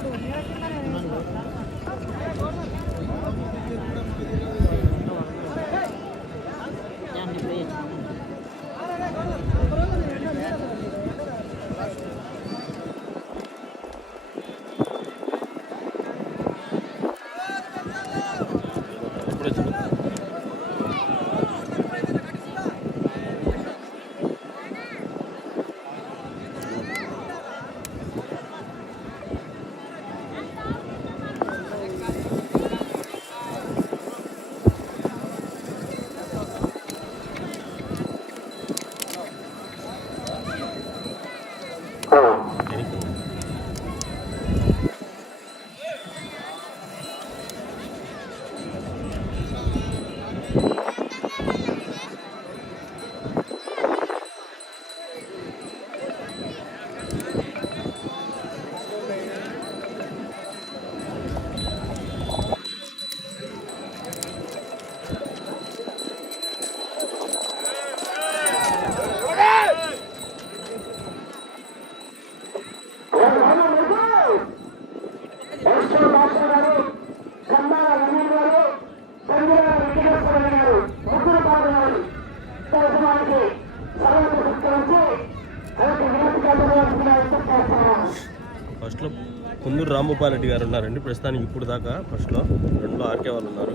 ఇప్పుడే రాంభూపాల్ రెడ్డి గారు ఉన్నారండి. ప్రస్తుతానికి ఇప్పుడు దాకా ఫస్ట్లో రెండులో ఆర్కే వాళ్ళు ఉన్నారు.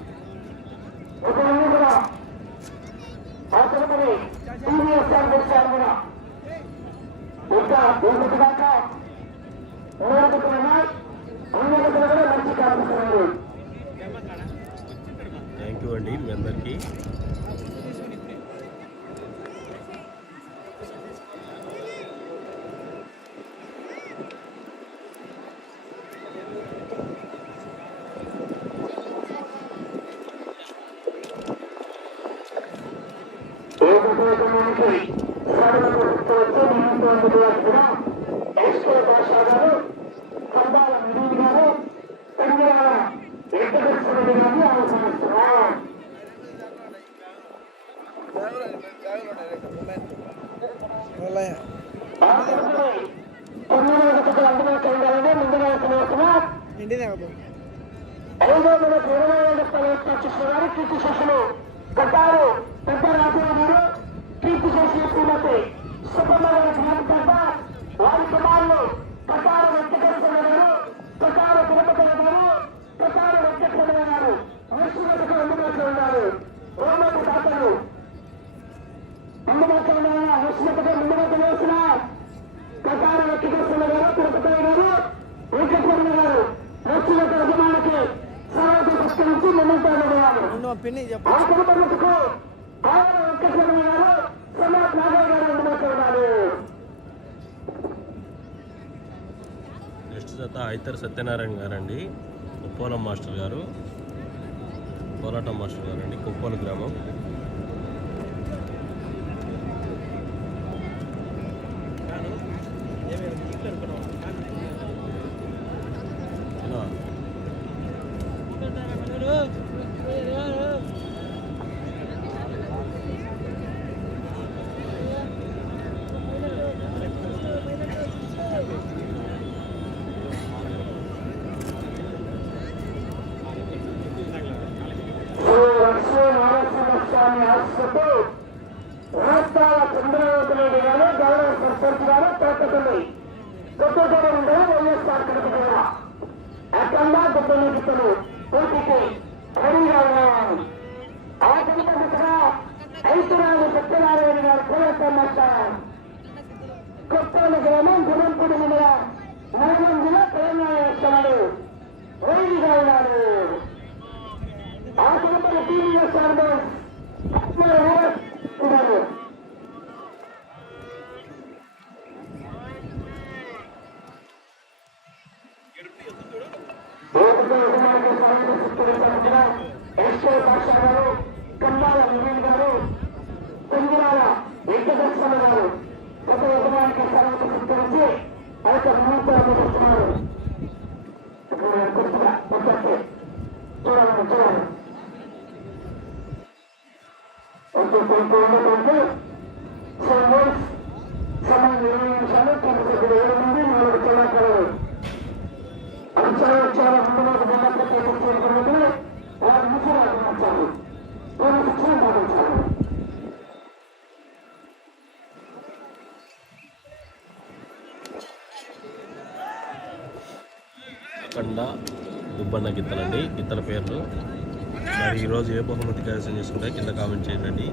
ఐదో మనకు ఇరవై ఏడు స్థలం వచ్చేసిన వారు కీర్తి శిష్యులు కట్టారు పెద్ద రాజు గారు కీర్తి చేసి శ్రీమతి గారి జ్ఞాపకర్త వారి కుమారులు కట్టారు వెంకటేశ్వర గారు కట్టారు తిరుపతి గారు కట్టారు వెంకటేశ్వర గారు విష్ణువులకు అందుబాటులో ఉన్నారు ఓమటి తాతలు అందుబాటులో ఉన్నారా విష్ణువులకు ముందుబాటు వేసిన కట్టారు వెంకటేశ్వర గారు తిరుపతి గారు వెంకటేశ్వర గారు వచ్చినట్టు యజమానికి సర్వతి పుష్కరించి ముందుకు నువ్వు పిన్ని చెప్పు. ఆ కుటుంబకు ఆయన వెంకటేశ్వర గారు నెక్స్ట్ జత ఐతర్ సత్యనారాయణ గారండి. ఉప్పోలం కుప్పోలం మాస్టర్ గారు. పోలాటం మాస్టర్ గారు అండి కుప్పోల గ్రామం ఇలా శ్రీ లక్ష్మీ నరసింహస్వామి హాస్పిటల్ రాష్ట్రాల చంద్రబాబు నాయుడు గారు గౌరవ సర్పంచ్ గారు తోటపల్లి కొత్తగూడ ఉండగా వైఎస్ఆర్ కడప జిల్లా అఖండ గొప్ప నిధులు పోటీకి రెడీగా ఉన్నారు ఆ కుటుంబగా ఐతురాలు సత్యనారాయణ గారు కోరసమాచారం కొత్తల గ్రామం గుణంపూడి జిల్లా నల్గొండ జిల్లా తెలంగాణ రాష్ట్రాలు. వైదిగా ఉన్నారు ఆ కుటుంబ టీవీ సార్బల్ ఉన్నారు ఎస్ఏ భాష గారు కన్నాల వినయన్ గారు కొంగురాల వెంకటేశ్వర గారు గత యజమానికి సర్వత సత్కరించి ఆ యొక్క మహోత్సవాన్ని చేస్తున్నారు కొద్దిగా పక్కకి చూడాలి చూడాలి ఓకే కొంచెం ఉండకంటే సమయం సమయం ఇరవై నిమిషాలు తొమ్మిది ఏడు మంది నాలుగు కళాకారులు అది చాలా చాలా ముందుకు వెళ్ళకపోతే చేరుకున్నది వారి నుంచి రాజు వారి శిక్షణ పాటించాలి కండ దుబ్బన్న గిత్తలండి గిత్తల పేర్లు మరి ఈరోజు ఏ బహుమతి కైవసం చేసుకుంటే కింద కామెంట్ చేయండి.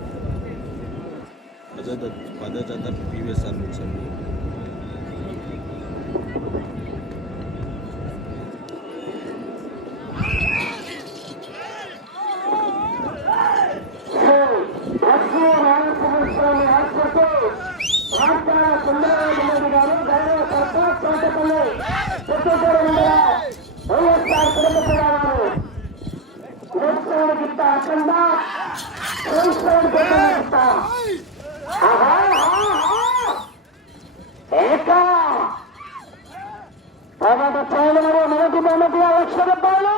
పదో జత పదో జత పీవీఎస్ఆర్ అండి గారు గౌరవ సర్పంచ్ తోటపల్లి కొత్తగూడ మండల వైఎస్ఆర్ కుటుంబ లోక్సభ గిట్ట అఖండ లోక్సభ గిట్ట ఆహా మొదటి మొదటి లక్ష రూపాయలు.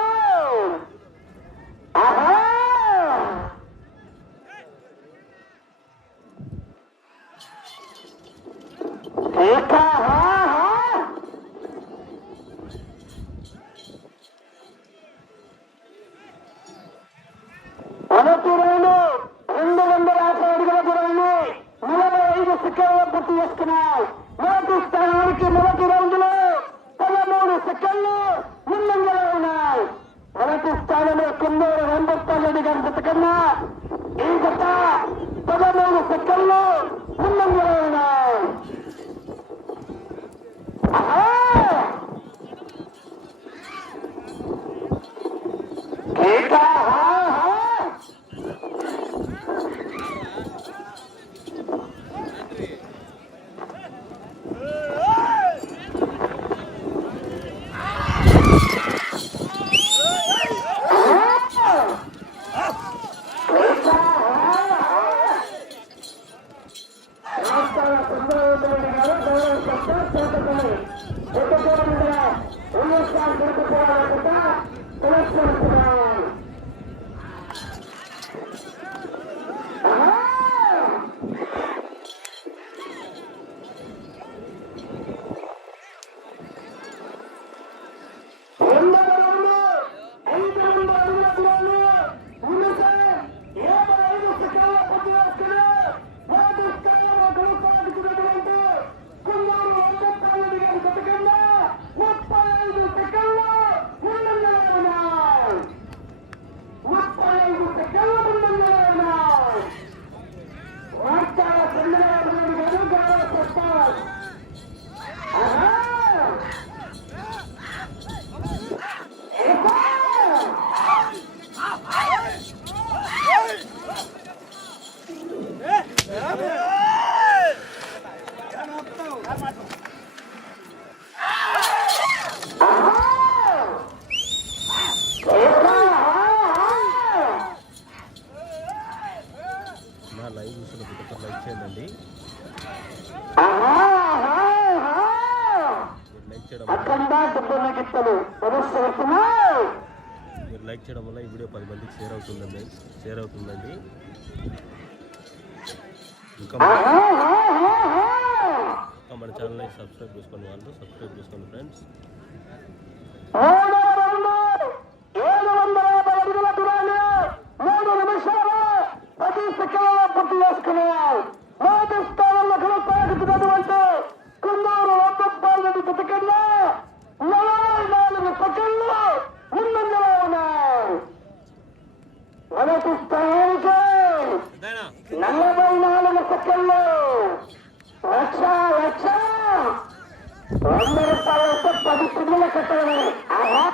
మీరు లైక్ చేయడం వల్ల ఈ వీడియో పది మందికి షేర్ అవుతుందండి. షేర్ అవుతుందండి. ఇంకా మన- ఛానల్ని సబ్స్క్రైబ్ చేసుకోండి వాళ్ళు సబ్స్క్రైబ్ చేసుకోండి ఫ్రెండ్స్ పూర్తి మొదటి స్థానంలో కొనసాగుతున్నటువంటి నాలుగు పథకంలో నలభై నాలుగు పథకంలో ముందంజలో ఉన్నారు. మొదటి స్థానానికి నలభై నాలుగు పథకంలో లక్ష లక్ష. వంద రూపాయలు వస్తే పది పిల్లలు కట్టాలి. అన్నా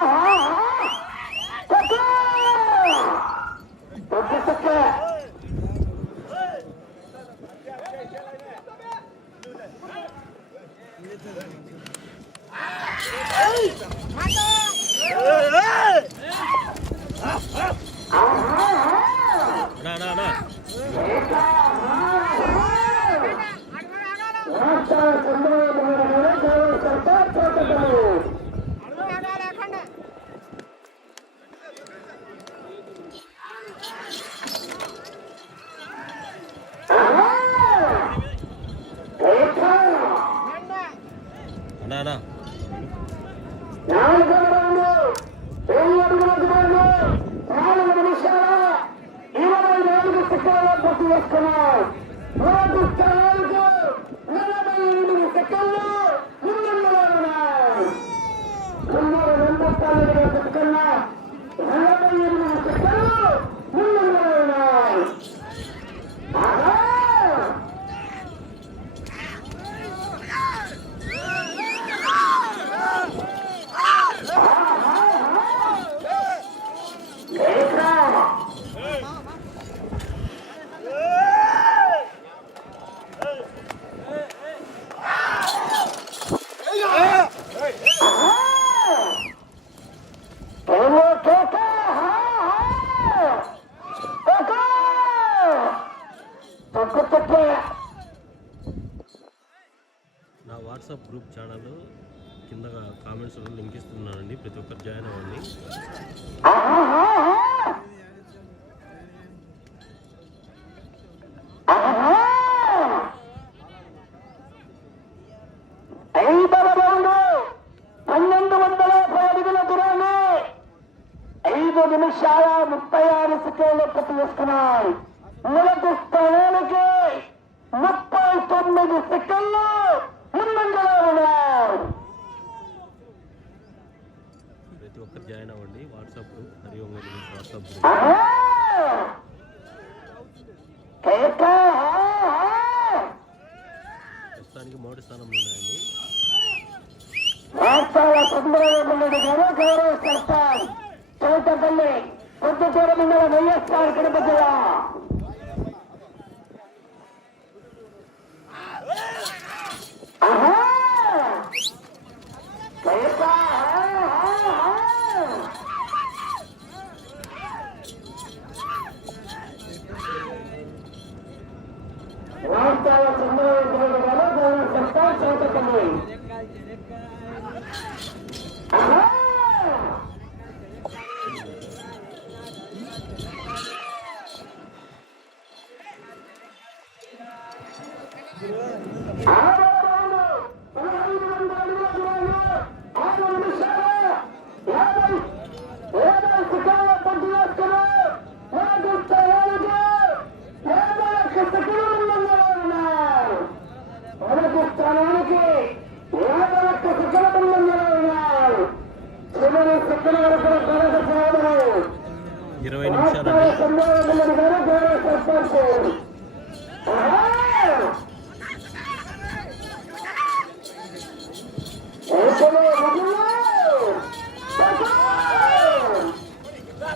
కామెంట్స్లో లింక్ ఇస్తున్నానండి ప్రతి ఒక్కరు జాయిన్ అవ్వండి. నిమిషాల ముప్పై ఆరు సెకండ్లు పూర్తి చేసుకున్నాయి. మొదటి స్థానానికి ముప్పై తొమ్మిది సెకండ్లు ముందంజలో ఉన్నాయి. ఇక్కడ జాయిన్ అవ్వండి. WhatsApp group Hari Om very WhatsApp group. ప్రస్తుతానికి మొదటి స్థానంలో ఉన్నాయండి. రాష్ట్రాల సుందరరెడ్డి గారు గౌరవ సర్పంచ్ చౌటపల్లి పొద్దుటూరు మండల వైఎస్ఆర్ కడప జిల్లా రాష్ట్రాల సుందరరెడ్డి గారు గౌరవ sarpanch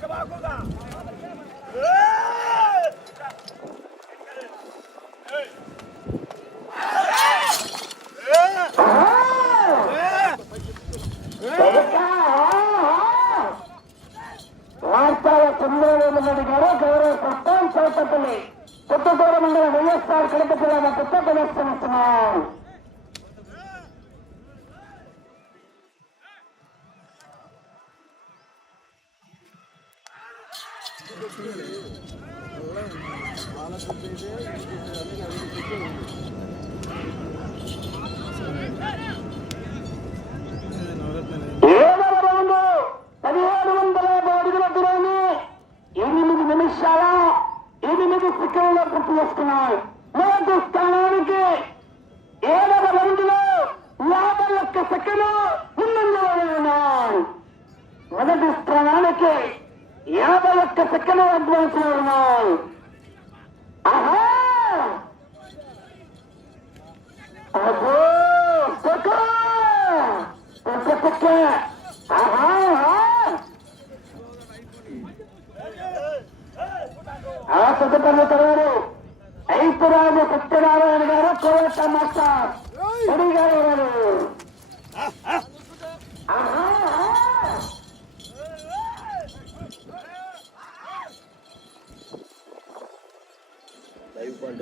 Ja, aber auch gut. యాభై ఒక్క సెకండ్ ముందంజలో ఉన్నాయి మొదటి స్థానానికి యాభై ఒక్క సెకండ్ అడ్వాన్స్లో ఉన్నాయి ఆహా అబ్బో కొట్టు! కొట్టు, కొట్టు! ఆహా, ఆహా! ఆ తదుపరి తరవారు ఐపురాజు సత్యనారాయణ గారు కోవట్ట మాస్టర్ గుడి గారు గారు ఆహా, ఆహా!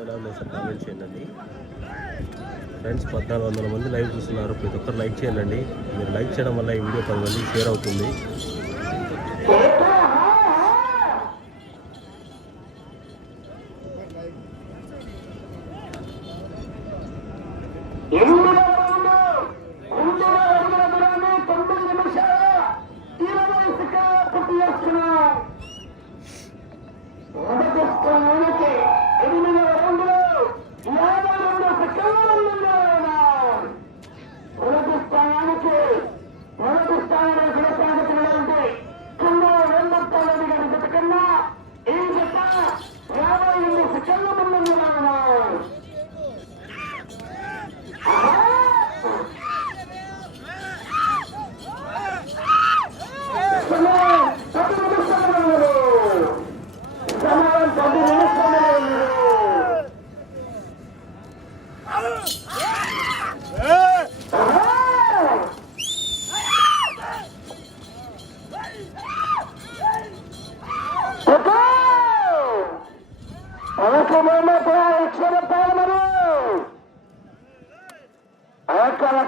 ఎలా సార్ కామెంట్ చేయండి. ఫ్రెండ్స్ పద్నాలుగు వందల మంది లైవ్ చూస్తున్నారు. ప్రతి ఒక్కరు లైక్ చేయండి. మీరు లైక్ చేయడం వల్ల ఈ వీడియో పది మంది షేర్ అవుతుంది. Yeah.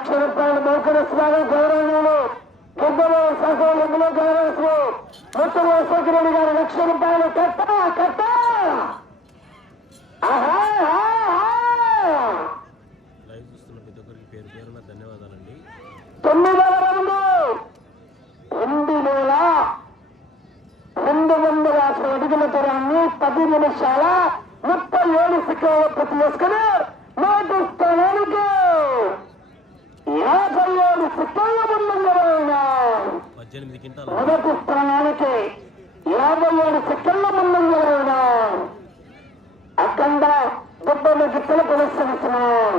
లక్ష రూపాయలు మోకరిస్తున్నారు గౌరవనీయులు గిద్దలు సహోదరులు గౌరవిస్తూ మొత్తం అశోకిరెడ్డి గారు లక్ష రూపాయలు. కట్ట కట్ట! రౌండ్. రెండు వేల రెండు వందల యాభై అడుగుల దూరాన్ని పది నిమిషాల ముప్పై ఏడు సెకండ్లు పూర్తి చేసుకుని మొదటి స్థానానికి యాభై ఏడు సెకండ్ల ముందంగా ఉన్నాయి ఎనిమిది క్వింటాల మొదటి స్థానానికి యాభై ఏడు సెకండ్ల ముందు అఖండ దుబ్బలు గిట్టలు ప్రదర్శనిస్తున్నాం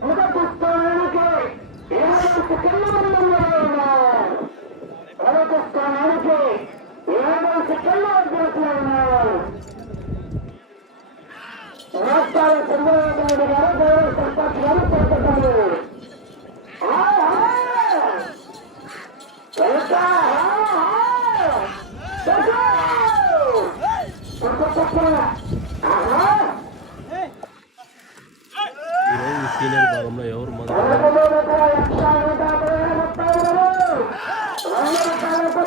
మొదటి స్థానానికి ఇరవై సెకండ్ల మొదటి స్థానానికి అభ్యర్థులు ఉన్నారు రాష్ట్రాల చంద్రబాబు నాయుడు గారు గౌరవ సర్పంచ్ గారు ఈరోజు సీనియర్ భాగంలో ఎవరు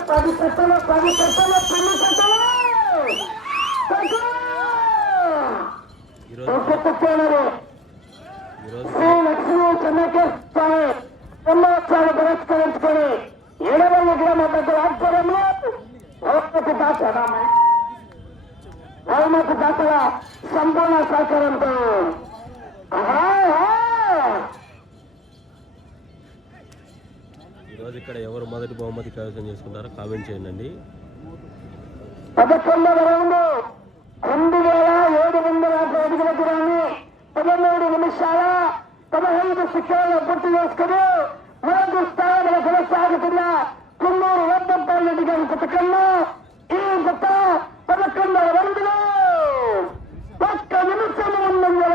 పది పెట్టలు పది పెట్టలు పది పెట్టలు శ్రీ లక్ష్మీ చెన్నకేశ్వరి బ్రహ్మోత్సవాలు పురస్కరించుకొని ఆయనకు దాతగా సంపూర్ణ సహకారంతో ఈరోజు ఇక్కడ ఎవరు మొదటి బహుమతి కైవసం చేసుకుంటారో కామెంట్ చేయండి. పదకొండవ రౌండ్. రెండు వేల ఏడు వందల యాభై అడుగుల పదమూడు నిమిషాల పదహైదు శిక్షణ పూర్తి చేసుకుని మొదటి స్థానంలో కొనసాగుతున్న కుమ్మూరు వేదంపల్లి గారి పథకంలో ఈ పదకొండవ రౌండ్లో ఒక్క నిమిషం ఉందంగా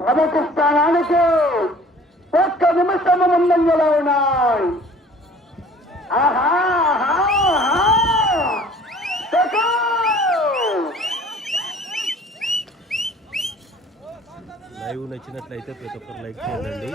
మొదటి స్థానానికి ఒక్క నిమిషం ముందంజలో ఉన్నాయి ఆహా లైవ్ నచ్చినట్లయితే ప్రతి ఒక్కరు లైక్ చేయండి.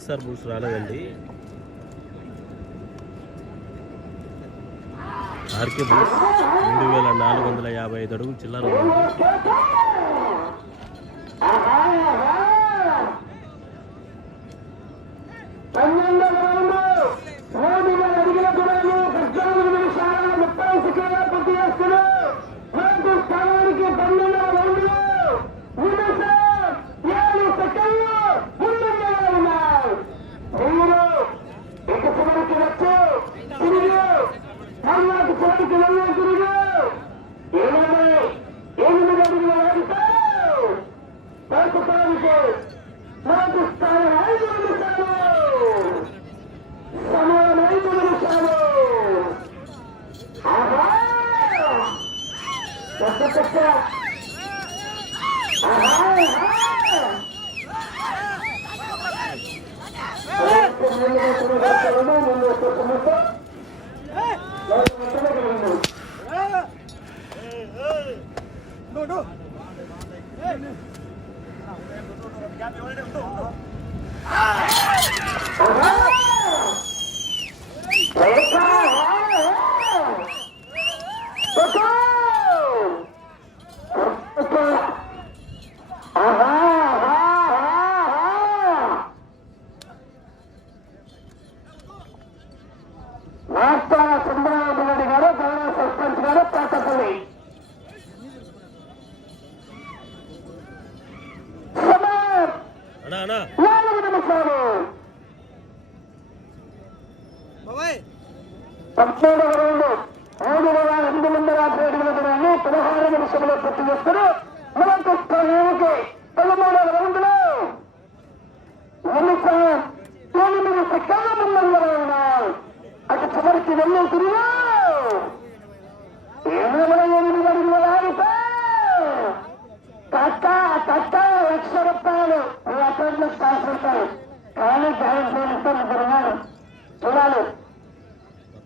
ఎస్ఎస్ఆర్ బూట్స్ రాలేదండి. ఆర్కే బూట్స్ మూడు వేల నాలుగు వందల యాభై ఐదు అడుగులు చిల్లర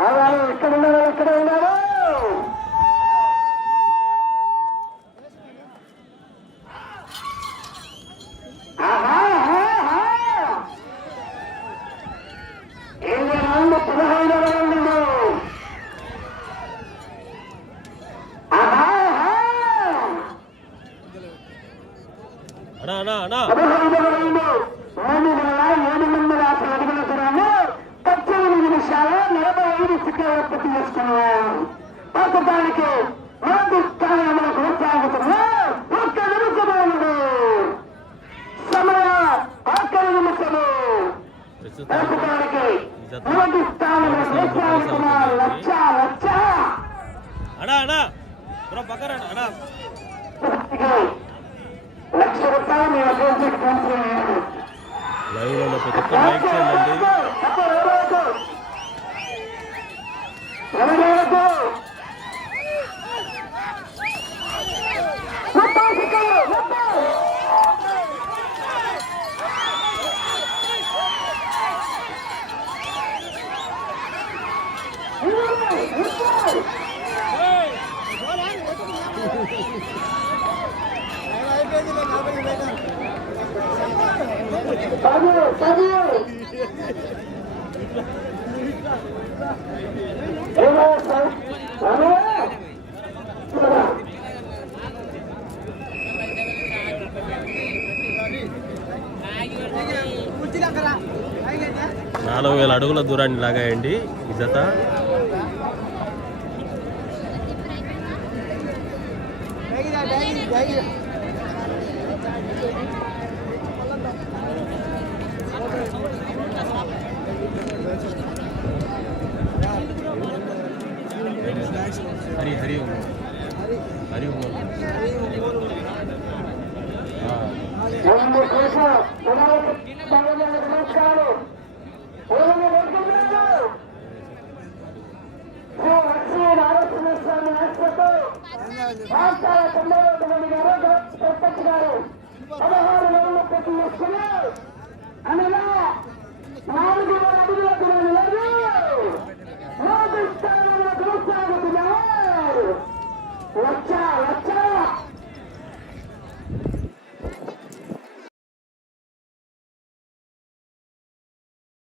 Álvaro, izquierda, la izquierda, లైవ్లో ప్రతి ఒక్క లైక్ చేయండి నాలుగు వేల అడుగుల దూరాన్ని లాగాయండి ఈ జత